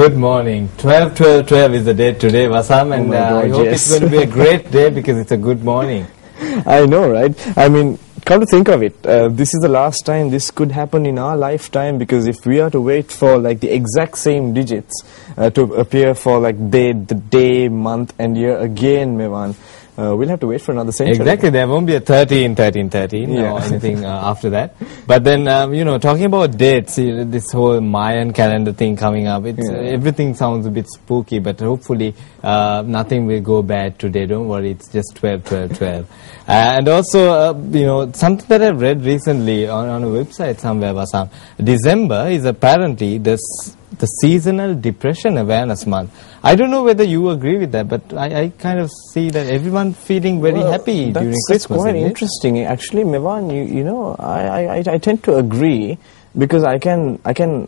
Good morning. 12 is the date today, Vasam, and I hope it's going to be a great day because it's a good morning. I know, right? I mean, come to think of it, this is the last time this could happen in our lifetime, because if we are to wait for like the exact same digits to appear for like the day, month and year again, Mevan, we'll have to wait for another century. Exactly, there won't be a 13 or anything after that. But then, talking about dates, this whole Mayan calendar thing coming up, everything sounds a bit spooky, but hopefully nothing will go bad today. Don't worry, it's just 12. And also, something that I've read recently on a website somewhere, Vasam, December is apparently the Seasonal Depression Awareness Month. I don't know whether you agree with that, but I kind of see that everyone feeling very happy during Christmas. That's quite interesting. Actually, Mevan, I tend to agree, because I can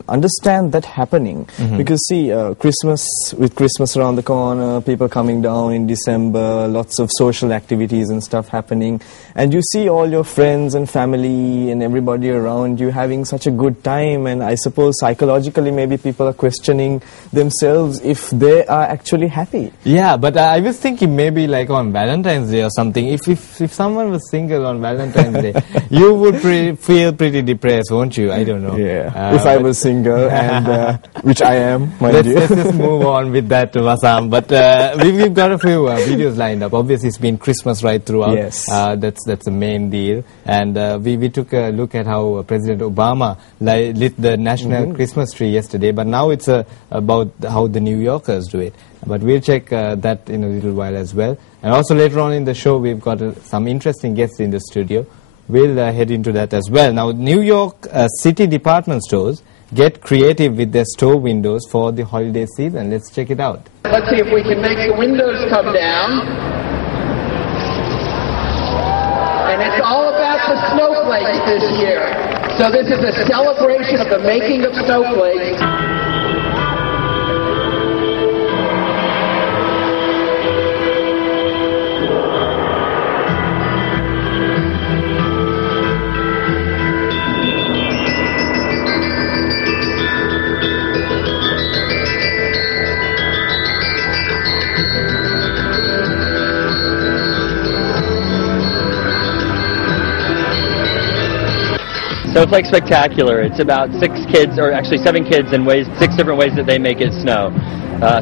understand that happening. Because see, Christmas around the corner, people coming down in December, lots of social activities and stuff happening, and you see all your friends and family and everybody around you having such a good time, and I suppose psychologically maybe people are questioning themselves if they are actually happy. Yeah, but I was thinking maybe like on Valentine's Day or something, if someone was single on Valentine's Day, you would feel pretty depressed, won't you? I don't know. Yeah, if I was single, and which I am, let's just move on with that, Vasam. But we've got a few videos lined up. Obviously, it's been Christmas right throughout. Yes. That's the main deal. And we took a look at how President Obama lit the national Christmas tree yesterday. But now it's about how the New Yorkers do it. But we'll check that in a little while as well. And also later on in the show, we've got some interesting guests in the studio. We'll head into that as well. Now, New York City department stores get creative with their store windows for the holiday season. Let's check it out. Let's see if we can make the windows come down. And it's all about the snowflakes this year. So this is a celebration of the making of snowflakes. Snowflake Spectacular. It's about 6 kids, or actually 7 kids, in 6 different ways that they make it snow.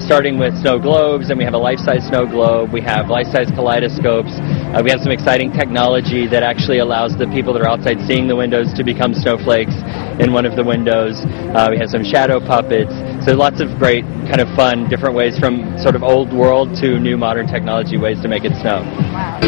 Starting with snow globes, and we have a life-size snow globe. We have life-size kaleidoscopes. We have some exciting technology that actually allows the people that are outside seeing the windows to become snowflakes in one of the windows. We have some shadow puppets. So lots of great, kind of fun, different ways from sort of old world to new modern technology ways to make it snow. Wow.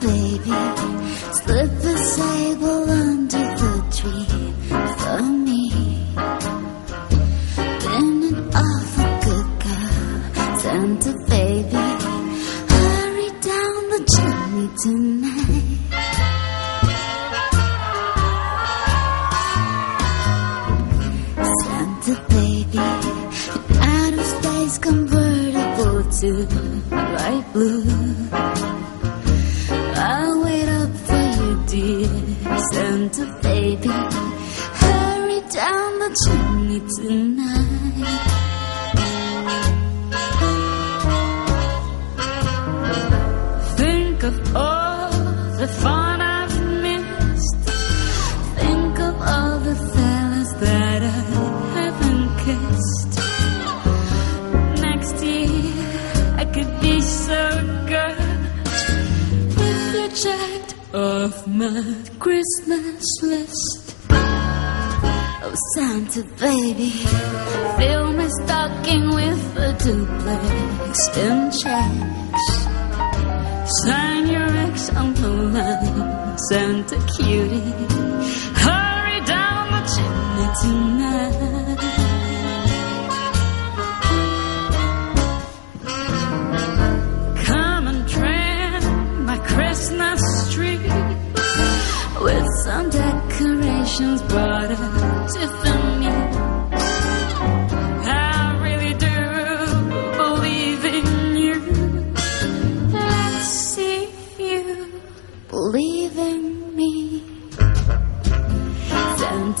Baby, slip the sable under the tree for me. Been an awful good girl, Santa baby. Hurry down the chimney tonight. Santa baby, an outer space convertible to light blue. I'll wait up for you, dear Santa baby. Hurry down the chimney tonight. Think of all the fun I've missed. Think of all the fellas that I haven't kissed. Next year I could be so good. Checked off my Christmas list. Oh, Santa baby, fill my stocking with a duplex and checks. Sign your ex on the line, Santa cutie. Hurry down the chimney tonight. Come and trim my Christmas tree with some decorations brought up to me.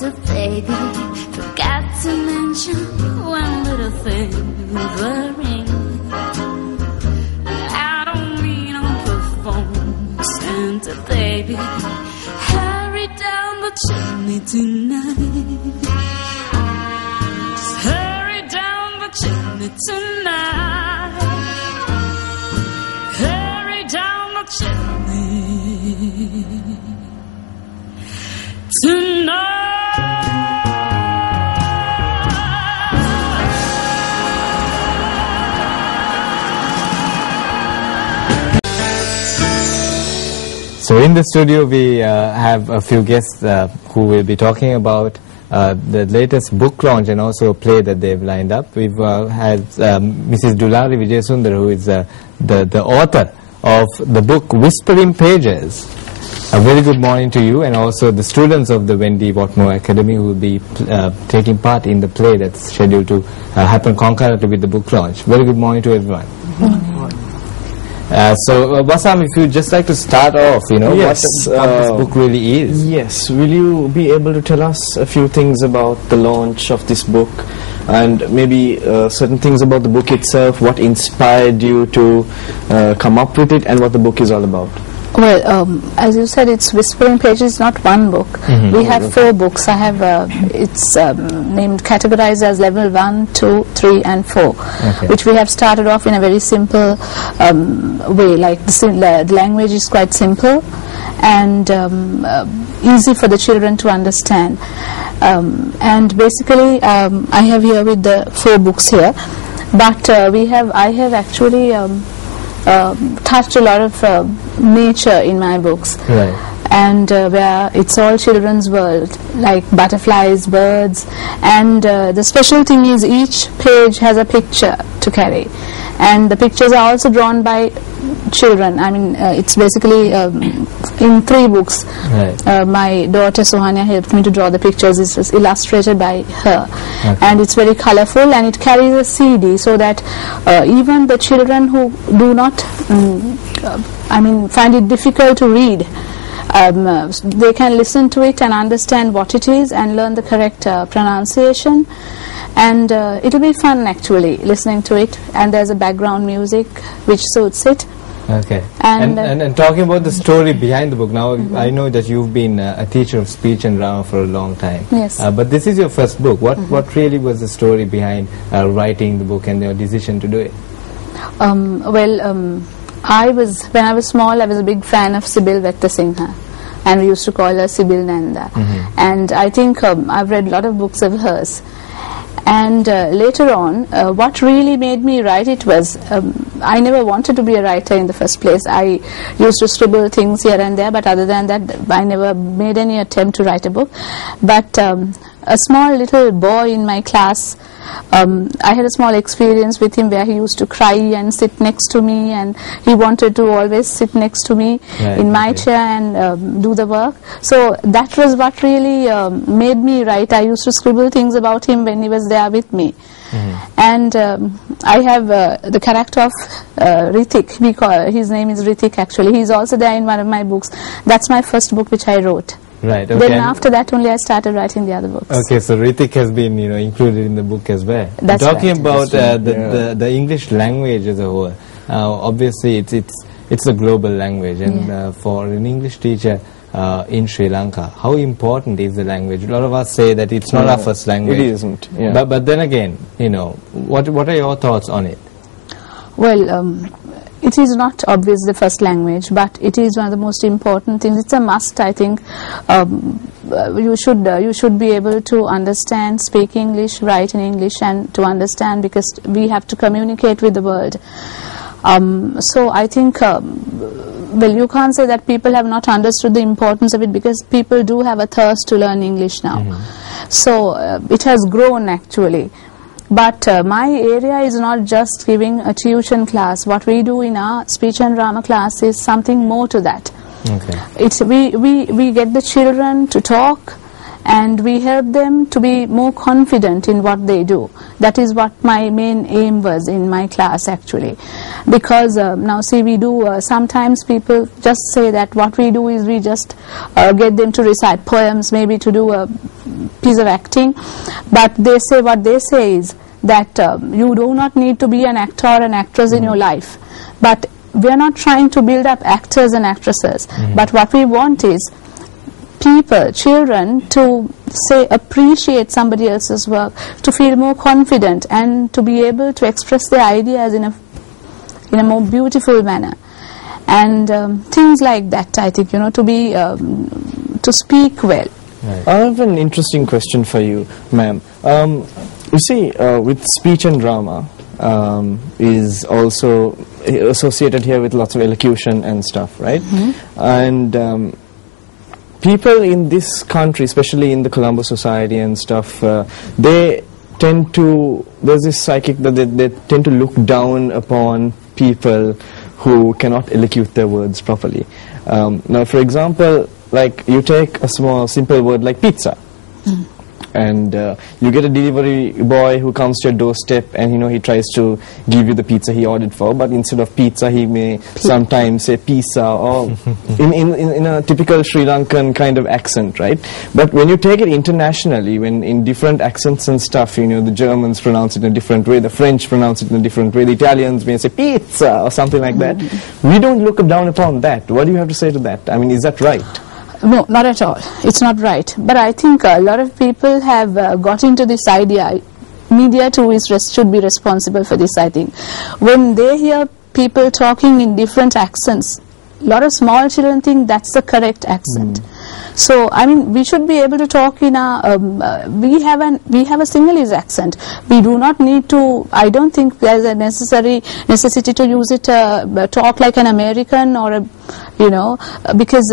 Santa baby, forgot to mention one little thing, the ring. I don't mean on perform, Santa baby, hurry down the chimney tonight. Just hurry down the chimney tonight. Hurry down the chimney tonight. So in the studio we have a few guests who will be talking about the latest book launch and also a play that they've lined up. We've had Mrs. Dulari Vijayasundar, who is the author of the book Whispering Pages. A very good morning to you, and also the students of the Wendy Watmore Academy who will be taking part in the play that's scheduled to happen concurrently with the book launch. Very good morning to everyone. So, Basam, if you'd just like to start off, you know, Yes, what this book really is. Yes, will you be able to tell us a few things about the launch of this book, and maybe certain things about the book itself, what inspired you to come up with it, and what the book is all about? Well, as you said, it's Whispering Pages, not one book. We have 4 books. I have, it's named, categorized as level 1, 2, 3 and 4, which we have started off in a very simple way. Like the language is quite simple and easy for the children to understand. And basically, I have here with the 4 books here, but I have actually touched a lot of nature in my books, and where it's all children's world, like butterflies, birds, and the special thing is each page has a picture to carry, and the pictures are also drawn by children. I mean, it's basically in 3 books. My daughter Sohania helped me to draw the pictures. It was illustrated by her, and it's very colorful, and it carries a CD, so that even the children who do not find it difficult to read, they can listen to it and understand what it is and learn the correct pronunciation. And it'll be fun actually listening to it, and there's a background music which suits it. Okay. And talking about the story behind the book, now I know that you've been a teacher of speech and drama for a long time. Yes. But this is your first book. What really was the story behind writing the book and your decision to do it? When I was small, I was a big fan of Sibyl Vektesinghe, and we used to call her Sibyl Nanda. And I think I've read a lot of books of hers. And later on, what really made me write it was, I never wanted to be a writer in the first place. I used to scribble things here and there, but other than that, I never made any attempt to write a book. But a small little boy in my class, I had a small experience with him where he used to cry and sit next to me, and he wanted to always sit next to me in my chair and do the work. So that was what really made me write. I used to scribble things about him when he was there with me. And I have the character of Ritik. His name is Ritik actually. He's also there in one of my books. That's my first book which I wrote. Right. Okay. Then after that only I started writing the other books. Okay, so Ritik has been, included in the book as well. That's talking right. about the English language as a whole. Obviously, it's a global language, and for an English teacher in Sri Lanka, how important is the language? A lot of us say that it's not our first language. It isn't. Yeah. But then again, what are your thoughts on it? Well, it is not obvious the first language, but it is one of the most important things. It's a must, I think. You should be able to understand, speak English, write in English, and to understand, because we have to communicate with the world. So I think, well, you can't say that people have not understood the importance of it, because people do have a thirst to learn English now. So it has grown actually. But my area is not just giving a tuition class. What we do in our speech and drama class is something more to that. We get the children to talk and we help them to be more confident in what they do. That is what my main aim was in my class, actually. Because now see, we do, sometimes people just say that what we do is we just get them to recite poems, maybe to do a piece of acting, but they say, what they say is that you do not need to be an actor or an actress in your life. But we are not trying to build up actors and actresses, but what we want is people, children, to say appreciate somebody else's work, to feel more confident and to be able to express their ideas in a more beautiful manner, and things like that. I think, to be to speak well. Right. I have an interesting question for you, ma'am. You see, with speech and drama is also associated here with lots of elocution and stuff, right? And people in this country, especially in the Colombo Society and stuff, they tend to, there's this psychic that they tend to look down upon people who cannot elocute their words properly. Now, for example, like you take a small simple word like pizza, and you get a delivery boy who comes to your doorstep, and he tries to give you the pizza he ordered for, but instead of pizza he may sometimes say pizza, or in a typical Sri Lankan kind of accent, right? But when you take it internationally, when in different accents and stuff, the Germans pronounce it in a different way, the French pronounce it in a different way, the Italians may say pizza or something like that. We don't look down upon that. What do you have to say to that? I mean, is that right? No, not at all. It's not right. But I think a lot of people have got into this idea. Media too should be responsible for this, I think. When they hear people talking in different accents, a lot of small children think that's the correct accent. So, I mean, we should be able to talk in a, we have a Sinhalese accent. We do not need to, I don't think there's a necessity to use it, talk like an American or a, because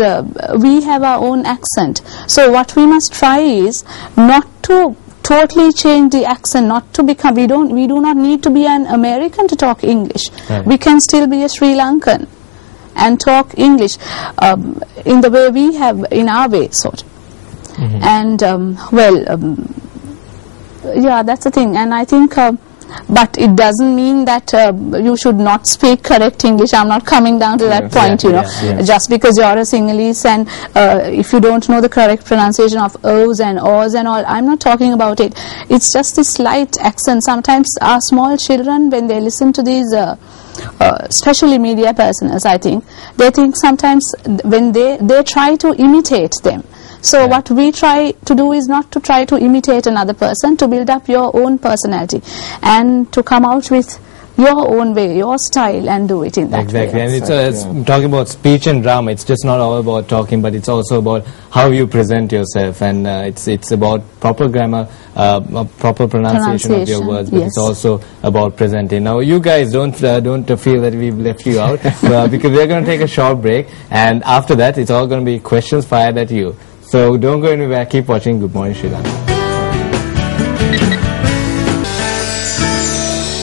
we have our own accent. So what we must try is not to totally change the accent, not to become, we do not need to be an American to talk English. Right. We can still be a Sri Lankan and talk English in the way we have, in our way, sort of. And, yeah, that's the thing. And I think, but it doesn't mean that you should not speak correct English. I'm not coming down to that point, just because you're a Sinhalese and if you don't know the correct pronunciation of O's and O's and all, I'm not talking about it. It's just this slight accent. Sometimes our small children, when they listen to these especially media personas, I think, they think sometimes when they try to imitate them. So what we try to do is not to try to imitate another person, to build up your own personality and to come out with your own way, your style, and do it in that way. Exactly, and it's talking about speech and drama. It's just not all about talking, but it's also about how you present yourself, and it's about proper grammar, proper pronunciation of your words, but it's also about presenting. Now, you guys don't feel that we've left you out, because we're going to take a short break, and after that, it's all going to be questions fired at you. So don't go anywhere. Keep watching Good Morning Sri Lanka.